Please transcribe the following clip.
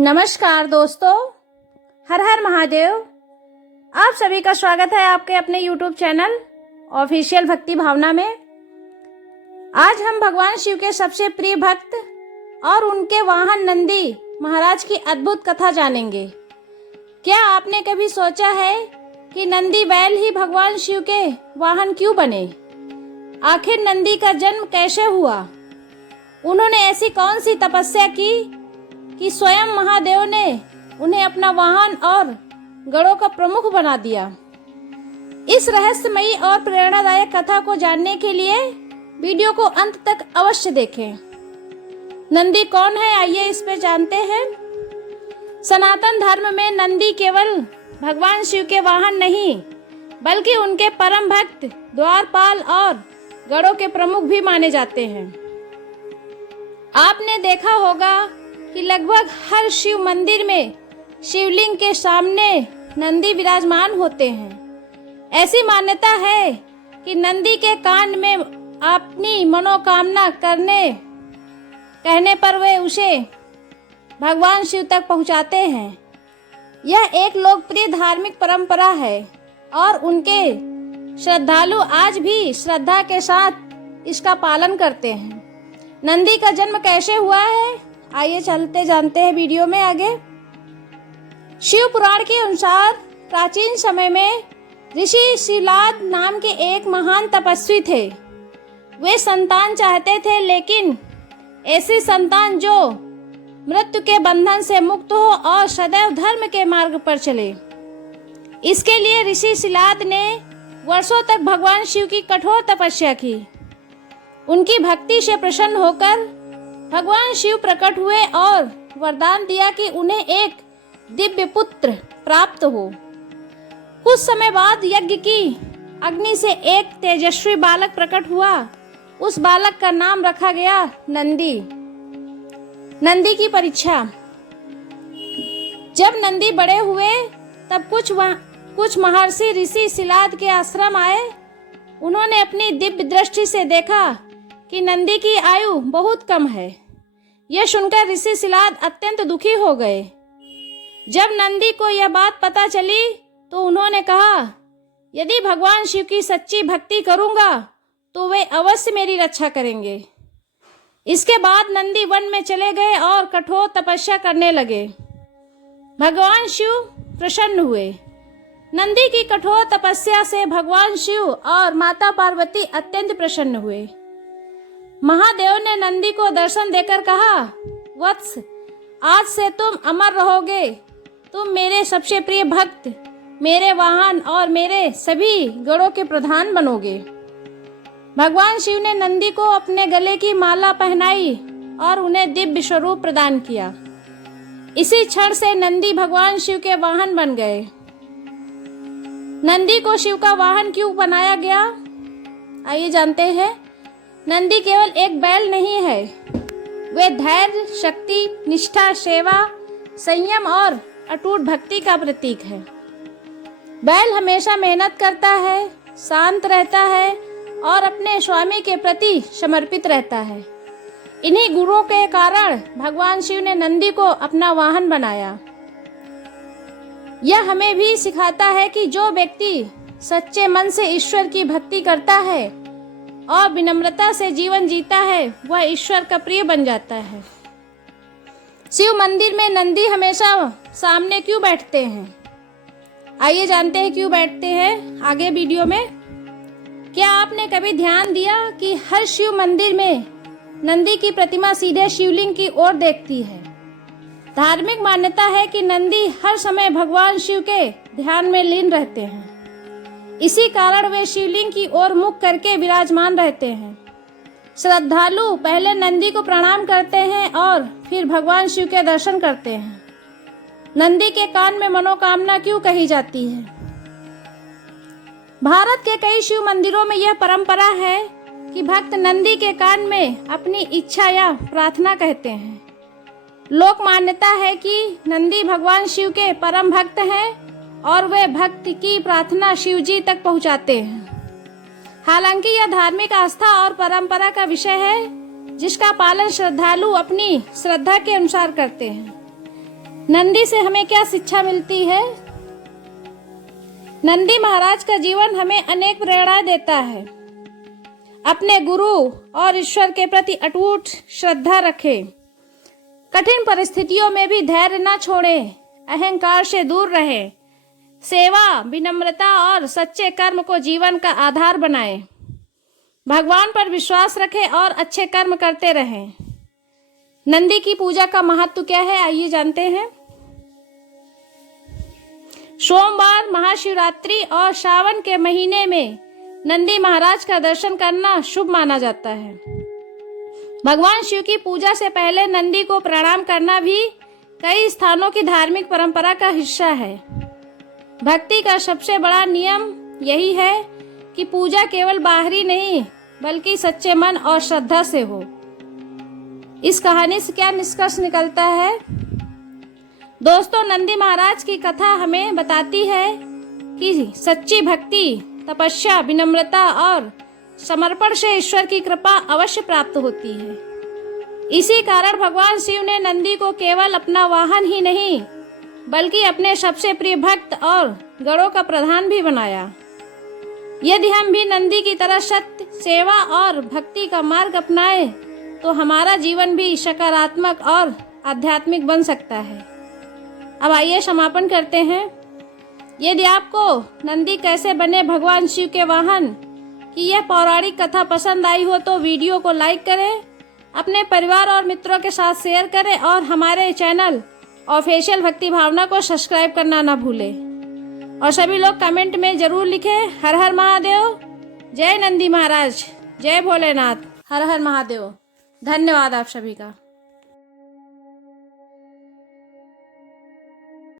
नमस्कार दोस्तों, हर हर महादेव। आप सभी का स्वागत है आपके अपने YouTube चैनल ऑफिशियल भक्ति भावना में। आज हम भगवान शिव के सबसे प्रिय भक्त और उनके वाहन नंदी महाराज की अद्भुत कथा जानेंगे। क्या आपने कभी सोचा है कि नंदी बैल ही भगवान शिव के वाहन क्यों बने? आखिर नंदी का जन्म कैसे हुआ? उन्होंने ऐसी कौन सी तपस्या की कि स्वयं महादेव ने उन्हें अपना वाहन और गणों का प्रमुख बना दिया? इस रहस्यमयी और प्रेरणादायक कथा को जानने के लिए वीडियो को अंत तक अवश्य देखें। नंदी कौन है, आइए इस पे जानते हैं। सनातन धर्म में नंदी केवल भगवान शिव के वाहन नहीं, बल्कि उनके परम भक्त, द्वारपाल और गणों के प्रमुख भी माने जाते हैं। आपने देखा होगा कि लगभग हर शिव मंदिर में शिवलिंग के सामने नंदी विराजमान होते हैं। ऐसी मान्यता है कि नंदी के कान में अपनी मनोकामना कहने पर वे उसे भगवान शिव तक पहुंचाते हैं। यह एक लोकप्रिय धार्मिक परंपरा है और उनके श्रद्धालु आज भी श्रद्धा के साथ इसका पालन करते हैं। नंदी का जन्म कैसे हुआ है, आइए चलते जानते हैं वीडियो में आगे। शिव पुराण के अनुसार प्राचीन समय में ऋषि शिलाद नाम के एक महान तपस्वी थे। वे संतान चाहते थे, लेकिन ऐसी संतान जो मृत्यु के बंधन से मुक्त हो और सदैव धर्म के मार्ग पर चले। इसके लिए ऋषि शिलाद ने वर्षों तक भगवान शिव की कठोर तपस्या की। उनकी भक्ति से प्रसन्न होकर भगवान शिव प्रकट हुए और वरदान दिया कि उन्हें एक दिव्य पुत्र प्राप्त हो। कुछ समय बाद यज्ञ की अग्नि से एक तेजस्वी बालक प्रकट हुआ। उस बालक का नाम रखा गया नंदी। नंदी की परीक्षा। जब नंदी बड़े हुए तब कुछ महर्षि ऋषि शिलाद के आश्रम आए। उन्होंने अपनी दिव्य दृष्टि से देखा कि नंदी की आयु बहुत कम है। यह सुनकर ऋषि शिलाद अत्यंत दुखी हो गए। जब नंदी को यह बात पता चली तो उन्होंने कहा, यदि भगवान शिव की सच्ची भक्ति करूंगा तो वे अवश्य मेरी रक्षा करेंगे। इसके बाद नंदी वन में चले गए और कठोर तपस्या करने लगे। भगवान शिव प्रसन्न हुए। नंदी की कठोर तपस्या से भगवान शिव और माता पार्वती अत्यंत प्रसन्न हुए। महादेव ने नंदी को दर्शन देकर कहा, वत्स, आज से तुम अमर रहोगे। तुम मेरे सबसे प्रिय भक्त, मेरे वाहन और मेरे सभी गणों के प्रधान बनोगे। भगवान शिव ने नंदी को अपने गले की माला पहनाई और उन्हें दिव्य स्वरूप प्रदान किया। इसी क्षण से नंदी भगवान शिव के वाहन बन गए। नंदी को शिव का वाहन क्यों बनाया गया, आइए जानते हैं। नंदी केवल एक बैल नहीं है, वे धैर्य, शक्ति, निष्ठा, सेवा, संयम और अटूट भक्ति का प्रतीक है। बैल हमेशा मेहनत करता है, शांत रहता है और अपने स्वामी के प्रति समर्पित रहता है। इन्हीं गुणों के कारण भगवान शिव ने नंदी को अपना वाहन बनाया। यह हमें भी सिखाता है कि जो व्यक्ति सच्चे मन से ईश्वर की भक्ति करता है और विनम्रता से जीवन जीता है, वह ईश्वर का प्रिय बन जाता है। शिव मंदिर में नंदी हमेशा सामने क्यों बैठते हैं, आइए जानते हैं क्यों बैठते हैं आगे वीडियो में। क्या आपने कभी ध्यान दिया कि हर शिव मंदिर में नंदी की प्रतिमा सीधे शिवलिंग की ओर देखती है? धार्मिक मान्यता है कि नंदी हर समय भगवान शिव के ध्यान में लीन रहते हैं। इसी कारण वे शिवलिंग की ओर मुख करके विराजमान रहते हैं। श्रद्धालु पहले नंदी को प्रणाम करते हैं और फिर भगवान शिव के दर्शन करते हैं। नंदी के कान में मनोकामना क्यों कही जाती है? भारत के कई शिव मंदिरों में यह परंपरा है कि भक्त नंदी के कान में अपनी इच्छा या प्रार्थना कहते हैं। लोक मान्यता है कि नंदी भगवान शिव के परम भक्त हैं और वे भक्त की प्रार्थना शिव जी तक पहुंचाते हैं। हालांकि यह धार्मिक आस्था और परंपरा का विषय है, जिसका पालन श्रद्धालु अपनी श्रद्धा के अनुसार करते हैं। नंदी से हमें क्या शिक्षा मिलती है? नंदी महाराज का जीवन हमें अनेक प्रेरणाएं देता है। अपने गुरु और ईश्वर के प्रति अटूट श्रद्धा रखें। कठिन परिस्थितियों में भी धैर्य न छोड़ें। अहंकार से दूर रहें। सेवा, विनम्रता और सच्चे कर्म को जीवन का आधार बनाएं। भगवान पर विश्वास रखें और अच्छे कर्म करते रहें। नंदी की पूजा का महत्व क्या है, आइए जानते हैं। सोमवार, महाशिवरात्रि और सावन के महीने में नंदी महाराज का दर्शन करना शुभ माना जाता है। भगवान शिव की पूजा से पहले नंदी को प्रणाम करना भी कई स्थानों की धार्मिक परंपरा का हिस्सा है। भक्ति का सबसे बड़ा नियम यही है कि पूजा केवल बाहरी नहीं बल्कि सच्चे मन और श्रद्धा से हो। इस कहानी से क्या निष्कर्ष निकलता है? दोस्तों, नंदी महाराज की कथा हमें बताती है कि सच्ची भक्ति, तपस्या, विनम्रता और समर्पण से ईश्वर की कृपा अवश्य प्राप्त होती है। इसी कारण भगवान शिव ने नंदी को केवल अपना वाहन ही नहीं बल्कि अपने सबसे प्रिय भक्त और गणों का प्रधान भी बनाया। यदि हम भी नंदी की तरह सत्य, सेवा और भक्ति का मार्ग अपनाएं तो हमारा जीवन भी सकारात्मक और आध्यात्मिक बन सकता है। अब आइए समापन करते हैं। यदि आपको नंदी कैसे बने भगवान शिव के वाहन की यह पौराणिक कथा पसंद आई हो तो वीडियो को लाइक करें, अपने परिवार और मित्रों के साथ शेयर करें और हमारे चैनल ऑफिशियल भक्ति भावना को सब्सक्राइब करना ना भूलें। और सभी लोग कमेंट में जरूर लिखें हर हर महादेव, जय नंदी महाराज, जय भोलेनाथ, हर हर महादेव। धन्यवाद आप सभी का।